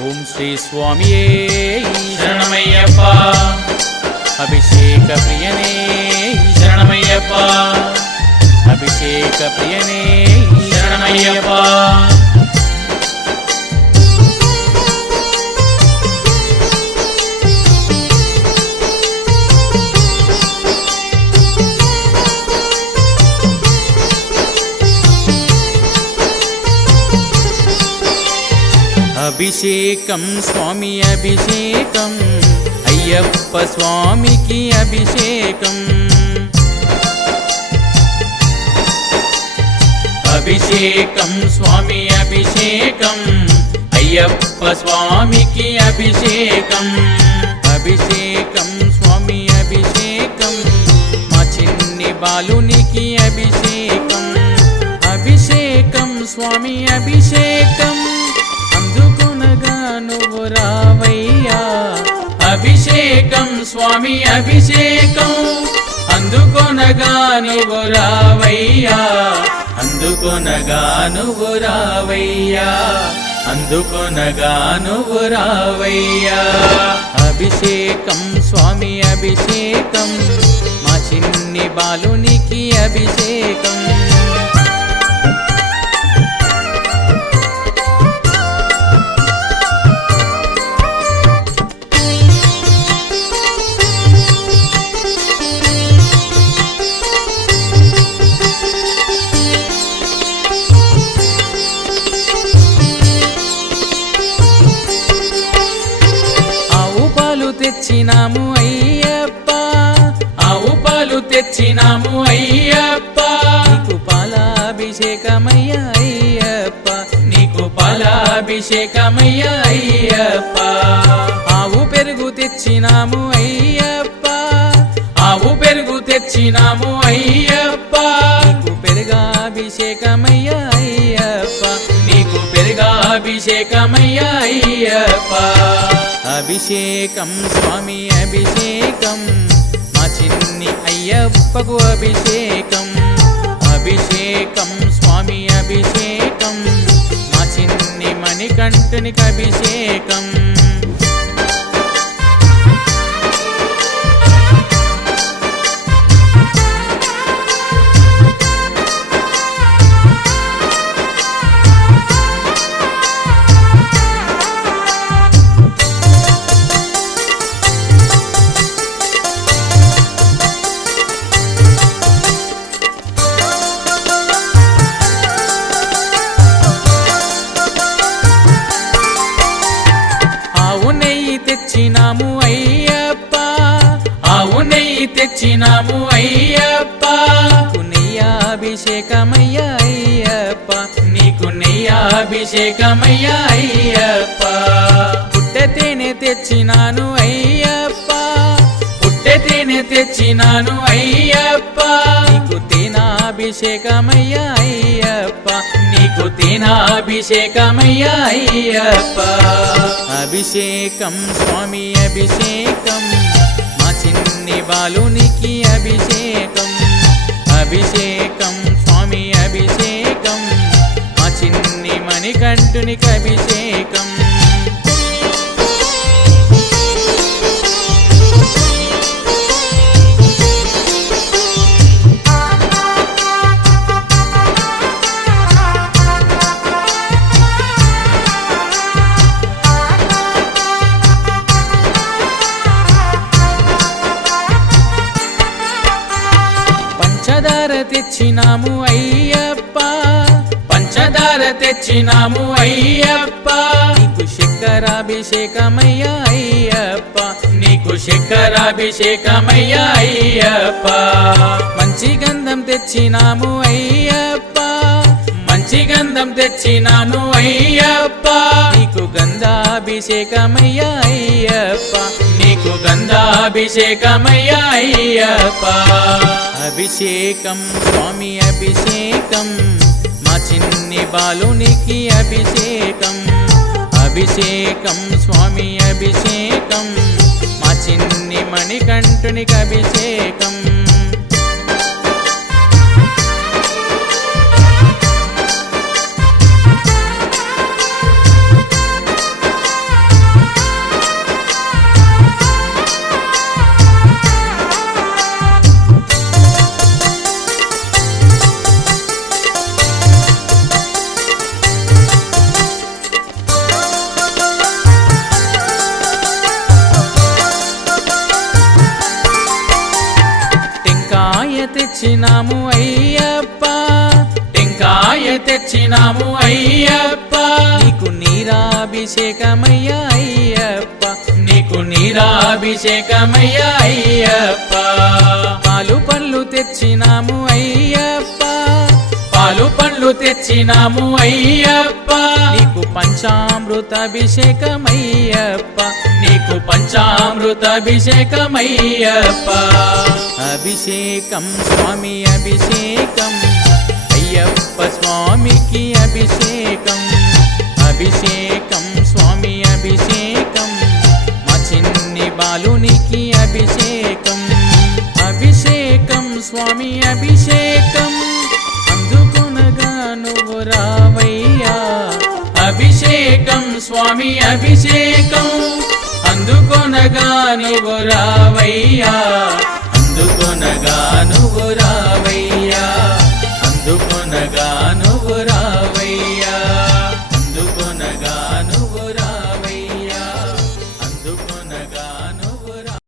ఓం శ్రీ స్వామియే శరణమయ్యప్ప అభిషేక ప్రియనే శరణమయ్యప్ప అభిషేక ప్రియనే శరణమయ్యప్ప అభిషేకం స్వామి అభిషేకం అయ్యప్ప స్వామికి అభిషేకం అభిషేకం స్వామి అభిషేకం అయ్యప్ప స్వామికి అభిషేకం అభిషేకం స్వామి అభిషేకం మా చిన్ని బాలునికి అభిషేకం అభిషేకం స్వామి అభిషేకం అందుకొనగా నువ్వు రావయ్యా అభిషేకం స్వామి అభిషేకం అందుకొనగా నువ్వు రావయ్యా అందుకొనగా నువ్వు రావయ్యా అందుకొనగా నువ్వు రావయ్యా అభిషేకం స్వామి అభిషేకం మా చిన్ని బాలునికి అభిషేకం తెచ్చినాము అయ్యప్ప ఆవు పాలు తెచ్చినాము అయ్యప్ప నీకు పాలాభిషేకమయ్యా అయ్యప్ప నీకు పాలాభిషేకమయ్యా అయ్యప్ప ఆవు పెరుగు తెచ్చినాము అయ్యప్ప ఆవు పెరుగు తెచ్చినాము అయ్యప్ప నీకు పెరుగాభిషేకమయ్యా అయ్యప్ప నీకు పెరుగాభిషేకమయ్యా అయ్యప్ప అభిషేకం స్వామి అభిషేకం మా చిన్ని అయ్యప్పకు అభిషేకం అభిషేకం స్వామి అభిషేకం మా చిన్ని మణికంఠునికి అభిషేకం తెచ్చినాము అయ్యప్ప ఆవు నెయ్యి తెచ్చినాము అయ్యప్ప నీకు నెయ్యాభిషేకమయ్యా అయ్యప్ప నీకు నెయ్యాభిషేకమయ్యా అయ్యప్ప పుట్టె తేనె తెచ్చినాను అయ్యప్ప పుట్టె తేనె తెచ్చినాను అయ్యప్ప నీకు తేనాభిషేకమయ్యా అయ్యప్ప నీకు తేనాభిషేకమయ్యా అయ్యప్ప అభిషేకం స్వామి అభిషేకం మా చిన్ని బాలునికి అభిషేకం అభిషేకం స్వామి అభిషేకం మా చిన్ని మణికంఠునికి అభిషేకం పంచదార తెచ్చినాము అయ్యప్ప పంచదార తెచ్చినాము అయ్యప్ప నీకు శక్కరాభిషేకమయ్యా అయ్యప్ప నీకు శక్కరాభిషేకమయ్యా అయ్యప్ప మంచి గంధం తెచ్చినాము అయ్యప్ప మంచి గంధం తెచ్చినాను అయ్యప్ప నీకు గంధాభిషేకమయ్యా అయ్యప్ప నీకు గంధాభిషేకమయ్యా అయ్యప్ప అభిషేకం స్వామి అభిషేకం మా చిన్ని బాలునికి అభిషేకం అభిషేకం స్వామి అభిషేకం మా చిన్ని మణికంఠునికి అభిషేకం తెచ్చినాము అయ్యప్ప, టెంకాయ తెచ్చినాము అయ్యప్ప, నీకు నీరాభిషేకమయ్యా అయ్యప్ప, నీకు నీరాభిషేకమయ్యా అయ్యప్ప, పాలు పళ్ళు తెచ్చినాము అయ్యప్ప, పాలు పండ్లు తెచ్చినాము అయ్యప్ప, నీకు పంచామృతాభిషేకమయ్యప్ప, నీకు పంచామృతాభిషేకమయ్యప్ప, అభిషేకం స్వామి అభిషేకం, అయ్యప్ప స్వామికి అభిషేకం, అభిషేకం స్వామి అభిషేకం, మా చిన్ని బాలునికి అభిషేకం, అభిషేకం స్వామి అభిషేకం, అందుకొనగా నువ్వు రావయ్యా, అభిషేకం స్వామి అభిషేకం, అందుకొనగా నువ్వు రావయ్యా, అందుకొనగా నువ్వు రావయ్యా, అందుకొనగా నువ్వు రావయ్యా.